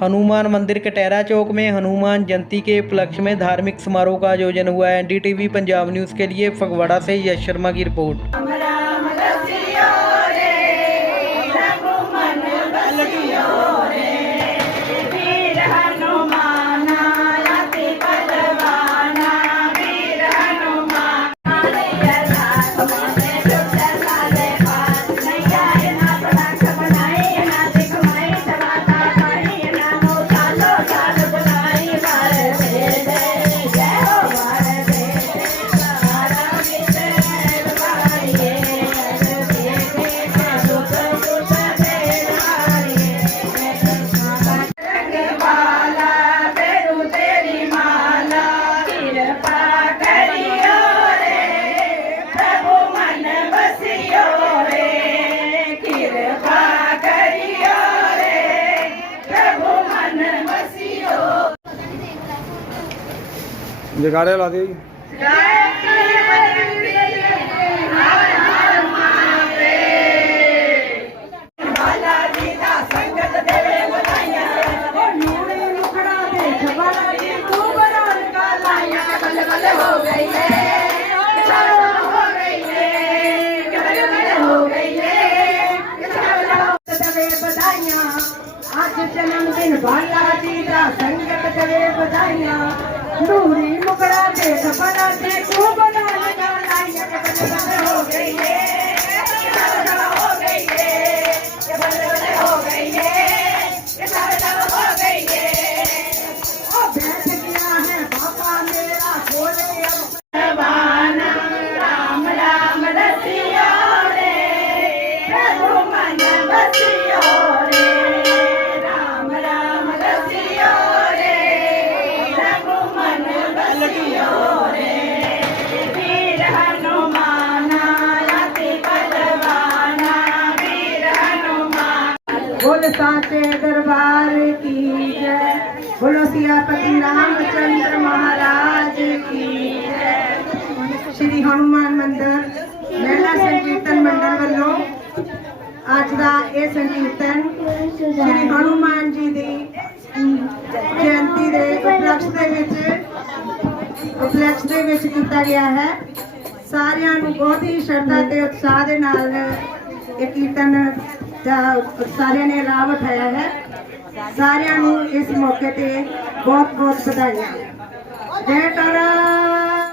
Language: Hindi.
हनुमान मंदिर कटहरा चौक में हनुमान जयंती के उपलक्ष्य में धार्मिक समारोह का आयोजन हुआ। एनडीटीवी पंजाब न्यूज़ के लिए फगवाड़ा से यश शर्मा की रिपोर्ट। जगाड़े ला दे जन्मदिन बालाजी दा संगत करे बधाइयां नूरी मुकड़ा देख बड़ा देखो बना लगा लाइया के बल्ले हो गई है हो गई है ये बल्ले हो गई है ये हो गई है ओ बैठ गया है बाबा मेरा बोले अब राम राम रसिया रे प्रभु मन बसियो रे बोल साचे दरबार की जय, बोलो सियापति रामचंद्र महाराज की जय। श्री हनुमान मंदिर महिला संकीर्तन मंडल वालों आज का यह संकीर्तन श्री हनुमान जी की जयंती के उपलक्ष्य किया गया है। सारियां नूं बहुत ही श्रद्धा ते उत्साह के नाल ये कीर्तन सारे ने लाभ उठाया है। सारियां नूं इस मौके ते बहुत बहुत बधाइयां। जय तारा।